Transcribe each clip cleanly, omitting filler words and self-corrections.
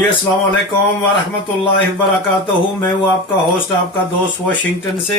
जी अस्सलाम वालेकुम वरहमतुल्लाहि वबरकातुहू। मैं हूँ आपका होस्ट, आपका दोस्त वाशिंगटन से।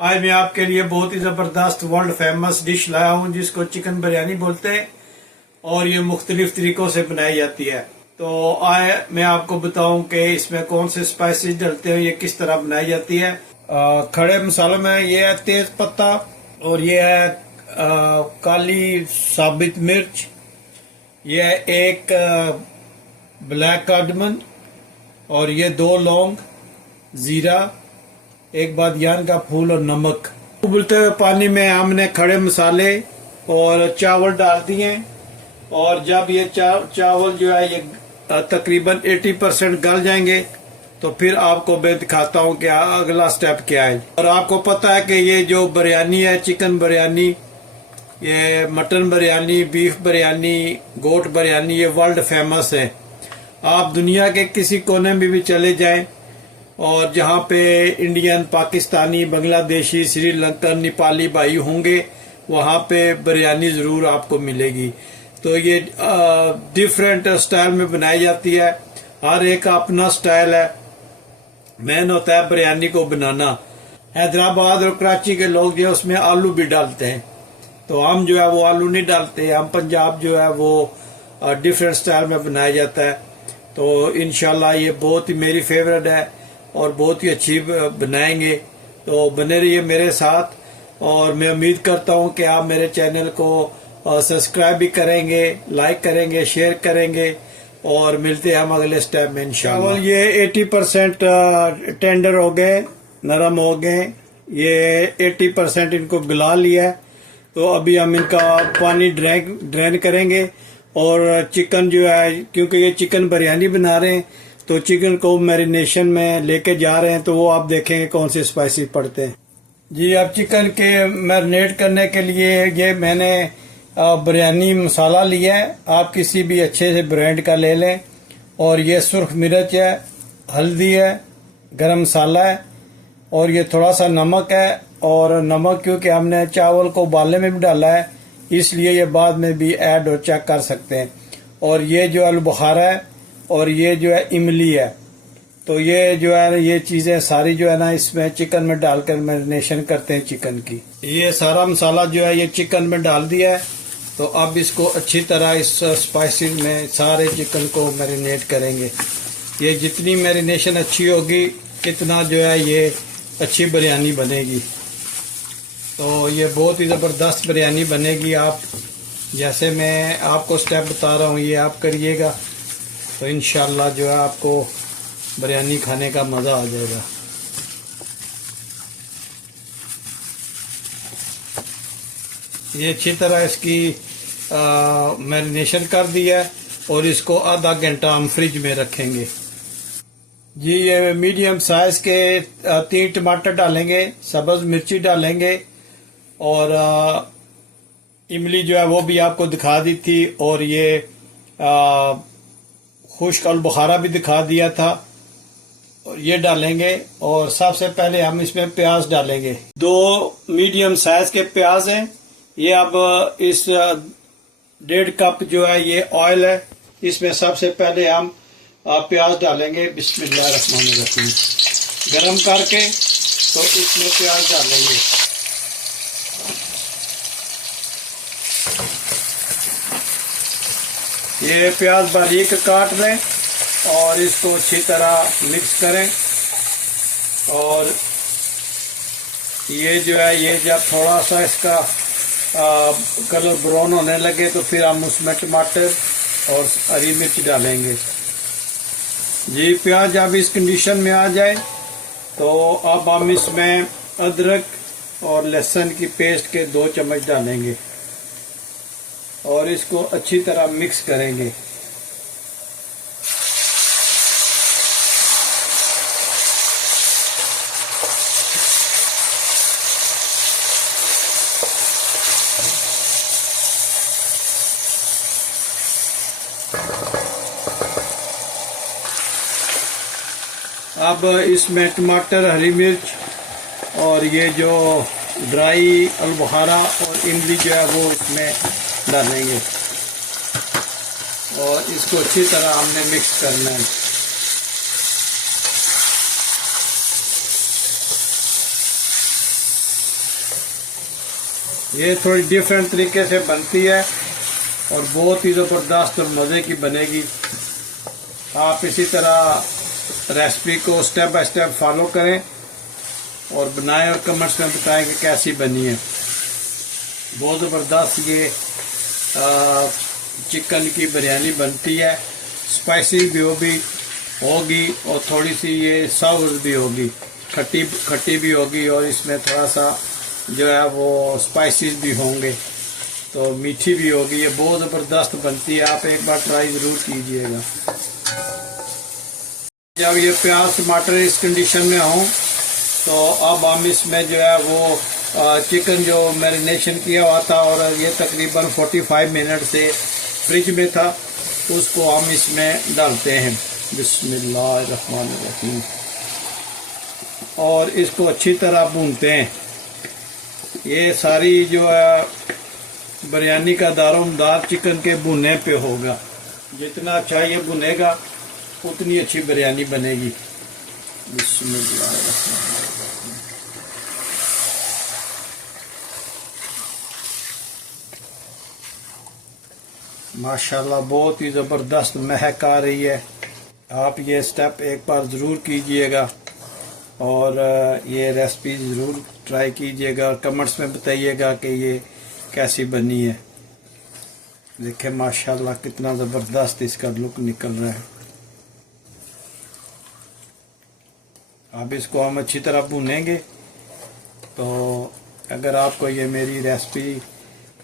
आज मैं आपके लिए बहुत ही ज़बरदस्त वर्ल्ड फेमस डिश लाया हूँ जिसको चिकन बिरयानी बोलते हैं और ये मुख्तलिफ तरीक़ों से बनाई जाती है। तो आए मैं आपको बताऊं कि इसमें कौन से स्पाइसेस डलते हैं, ये किस तरह बनाई जाती है। खड़े मसालों में ये है तेज पत्ता और ये है काली साबित मिर्च, ये है एक ब्लैक कार्डमन और ये 2 लौंग, जीरा, एक बादियान का फूल और नमक। उबलते हुए पानी में हमने खड़े मसाले और चावल डाल दिए और जब ये चावल जो है ये तकरीबन 80% गल जाएंगे तो फिर आपको मैं दिखाता हूँ कि अगला स्टेप क्या है। और आपको पता है कि ये जो बिरयानी है, चिकन बिरयानी, ये मटन बिरयानी, बीफ बिरयानी, गोट बिरयानी, ये वर्ल्ड फेमस है। आप दुनिया के किसी कोने में भी चले जाएं और जहाँ पे इंडियन, पाकिस्तानी, बांग्लादेशी, श्रीलंकन, नेपाली भाई होंगे वहाँ पे बिरयानी ज़रूर आपको मिलेगी। तो ये डिफरेंट स्टाइल में बनाई जाती है, हर एक का अपना स्टाइल है। मेन होता है बिरयानी को बनाना। हैदराबाद और कराची के लोग जो है उसमें आलू भी डालते हैं, तो हम जो है वो आलू नहीं डालते। हम पंजाब जो है वो डिफरेंट स्टाइल में बनाया जाता है। तो इंशाल्लाह ये बहुत ही मेरी फेवरेट है और बहुत ही अच्छी बनाएंगे। तो बने रहिए मेरे साथ और मैं उम्मीद करता हूँ कि आप मेरे चैनल को सब्सक्राइब भी करेंगे, लाइक करेंगे, शेयर करेंगे और मिलते हैं हम अगले स्टेप में इंशाल्लाह। ये 80% टेंडर हो गए, नरम हो गए, ये 80% इनको गला लिया है। तो अभी हम इनका पानी ड्रेन करेंगे और चिकन जो है, क्योंकि ये चिकन बिरयानी बना रहे हैं तो चिकन को मैरिनेशन में लेके जा रहे हैं, तो वो आप देखेंगे कौन से स्पाइसी पड़ते हैं। जी, अब चिकन के मैरिनेट करने के लिए ये मैंने बिरयानी मसाला लिया है, आप किसी भी अच्छे से ब्रांड का ले लें। और ये सुर्ख मिर्च है, हल्दी है, गरम मसाला है और ये थोड़ा सा नमक है। और नमक क्योंकि हमने चावल को उबालने में भी डाला है इसलिए ये बाद में भी ऐड और चेक कर सकते हैं। और ये जो आलू बुखारा है और ये जो है इमली है। तो ये जो है ये चीज़ें सारी जो है ना इसमें चिकन में डालकर मैरिनेशन करते हैं चिकन की। ये सारा मसाला जो है ये चिकन में डाल दिया है। तो अब इसको अच्छी तरह इस स्पाइसेस में सारे चिकन को मैरिनेट करेंगे। ये जितनी मैरिनेशन अच्छी होगी इतना जो है ये अच्छी बिरयानी बनेगी। तो ये बहुत ही ज़बरदस्त बिरयानी बनेगी। आप जैसे मैं आपको स्टेप बता रहा हूँ ये आप करिएगा तो इंशाल्लाह जो है आपको बिरयानी खाने का मज़ा आ जाएगा। ये अच्छी तरह इसकी मैरिनेशन कर दिया है और इसको आधा घंटा हम फ्रिज में रखेंगे। जी, ये मीडियम साइज के 3 टमाटर डालेंगे, सब्ज़ मिर्ची डालेंगे और इमली जो है वो भी आपको दिखा दी थी और ये खुश्क आलू बुखारा भी दिखा दिया था और ये डालेंगे। और सबसे पहले हम इसमें प्याज डालेंगे। 2 मीडियम साइज के प्याज हैं। ये अब इस 1.5 कप जो है ये ऑयल है, इसमें सबसे पहले हम प्याज डालेंगे। बिस्मिल्लाहिर्रहमानिर्रहीम गरम करके तो इसमें प्याज डालेंगे। ये प्याज बारीक काट लें और इसको अच्छी तरह मिक्स करें। और ये जो है ये जब थोड़ा सा इसका कलर ब्राउन होने लगे तो फिर हम उसमें टमाटर और हरी मिर्च डालेंगे। जी, प्याज जब इस कंडीशन में आ जाए तो अब हम इसमें अदरक और लहसुन की पेस्ट के 2 चम्मच डालेंगे और इसको अच्छी तरह मिक्स करेंगे। अब इसमें टमाटर, हरी मिर्च और ये जो ड्राई आलू बुखारा और इमली जो है वो इसमें डालेंगे। और इसको अच्छी तरह हमने मिक्स करना है। ये थोड़ी डिफरेंट तरीके से बनती है और बहुत ही ज़बरदस्त और मज़े की बनेगी। आप इसी तरह रेसिपी को स्टेप बाय स्टेप फॉलो करें और बनाएं और कमेंट्स में बताएं कि कैसी बनी है। बहुत ज़बरदस्त ये चिकन की बिरयानी बनती है। स्पाइसी भी होगी और थोड़ी सी ये सावर भी होगी, खट्टी भी होगी और इसमें थोड़ा सा जो है वो स्पाइसेस भी होंगे, तो मीठी भी होगी। ये बहुत ज़बरदस्त बनती है, आप एक बार ट्राई ज़रूर कीजिएगा। जब ये प्याज टमाटर इस कंडीशन में हों तो अब हम इसमें जो है वो चिकन जो मैरिनेशन किया हुआ था और ये तकरीबन 45 मिनट से फ्रिज में था, उसको हम इसमें डालते हैं। बिस्मिल्लाहिर्रहमानिर्रहीम। और इसको अच्छी तरह भूनते हैं। ये सारी जो है बिरयानी का दारोमदार चिकन के भुनने पे होगा। जितना अच्छा ये भुनेगा उतनी अच्छी बिरयानी बनेगी। बिस्मिल्लाह। माशाल्लाह बहुत ही ज़बरदस्त महक आ रही है। आप ये स्टेप एक बार ज़रूर कीजिएगा और ये रेसिपी ज़रूर ट्राई कीजिएगा और कमेंट्स में बताइएगा कि ये कैसी बनी है। देखिए माशाल्लाह कितना ज़बरदस्त इसका लुक निकल रहा है। अब इसको हम अच्छी तरह भूनेंगे। तो अगर आपको ये मेरी रेसिपी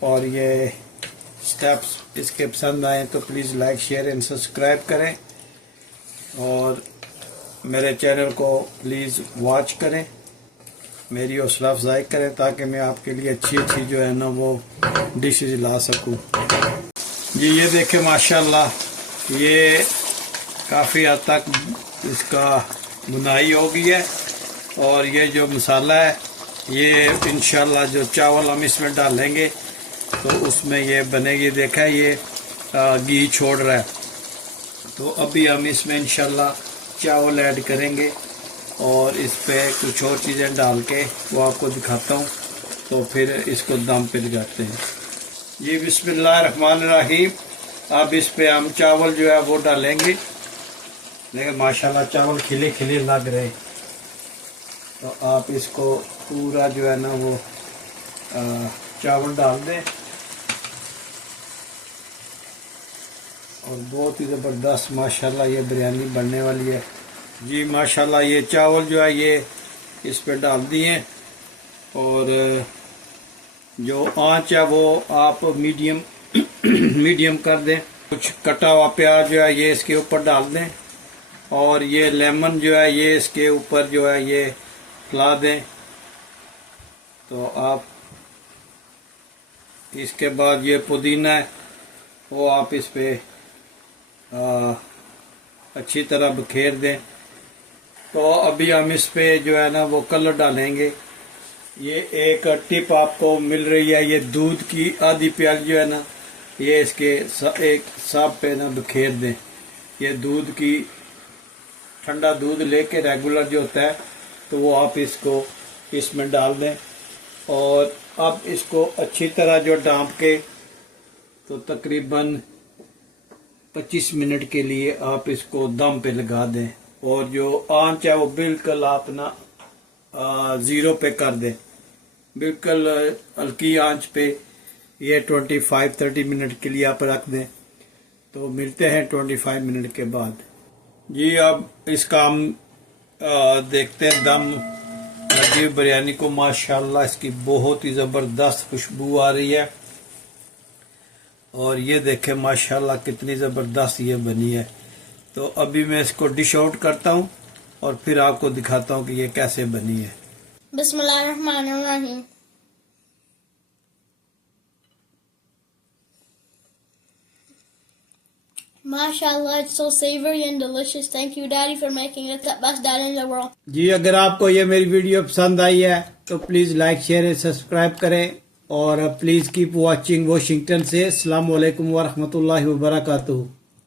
और ये स्टेप्स इसके पसंद आए तो please like share and subscribe करें और मेरे चैनल को प्लीज़ वॉच करें, मेरी हौसला अफजाई करें ताकि मैं आपके लिए अच्छी अच्छी जो है ना वो डिशेज ला सकूं। जी ये देखें माशाल्लाह ये काफ़ी हद तक इसका बुनाई हो गई है और ये जो मसाला है ये इंशाल्लाह जो चावल हम इसमें डालेंगे तो उसमें ये बनेगी। देखा ये घी छोड़ रहा है, तो अभी हम इसमें इंशाल्लाह चावल ऐड करेंगे और इस पे कुछ और चीज़ें डाल के वो आपको दिखाता हूँ, तो फिर इसको दम पे लगाते हैं। ये बिस्मिल्लाहिर्रहमानिर्रहीम। अब इस पे हम चावल जो है वो डालेंगे। देखिए माशाल्लाह चावल खिले खिले लग रहे, तो आप इसको पूरा जो है ना वो चावल डाल दें और बहुत ही ज़बरदस्त माशाल्लाह ये बिरयानी बनने वाली है। जी माशाल्लाह ये चावल जो है ये इस पे डाल दिए और जो आंच है वो आप मीडियम कर दें। कुछ कटा हुआ प्याज जो है ये इसके ऊपर डाल दें और ये लेमन जो है ये इसके ऊपर जो है ये खिला दें। तो आप इसके बाद ये पुदीना है वो आप इस पे अच्छी तरह बखेर दें। तो अभी हम इस पे जो है ना वो कलर डालेंगे। ये एक टिप आपको मिल रही है, ये दूध की आधी प्याली जो है ना ये इसके एक साब पे ना बखेर दें। ये दूध की ठंडा दूध लेके रेगुलर जो होता है तो वो आप इसको इसमें डाल दें और अब इसको अच्छी तरह जो डांप के तो तकरीबन 25 मिनट के लिए आप इसको दम पे लगा दें और जो आंच है वो बिल्कुल आप ना 0 पे कर दें, बिल्कुल हल्की आंच पे। ये 25-30 मिनट के लिए आप रख दें। तो मिलते हैं 25 मिनट के बाद। जी अब इसका हम देखते हैं दम लगी बिरयानी को। माशाल्लाह इसकी बहुत ही ज़बरदस्त खुशबू आ रही है और ये देखें माशाल्लाह कितनी ज़बरदस्त ये बनी है। तो अभी मैं इसको डिश आउट करता हूँ और फिर आपको दिखाता हूँ कि ये कैसे बनी है। बिस्मिल्लाहिर्रहमानिर्रहीम। Mashallah, it's so savory and delicious. Thank you, Daddy, for making it the best dad in the world. जी अगर आपको ये मेरी वीडियो पसंद आई है तो please like share and subscribe करें और प्लीज़ कीप वॉचिंग वाशिंगटन से। अस्सलाम वालेकुम व रहमतुल्लाहि व बरकातुहू।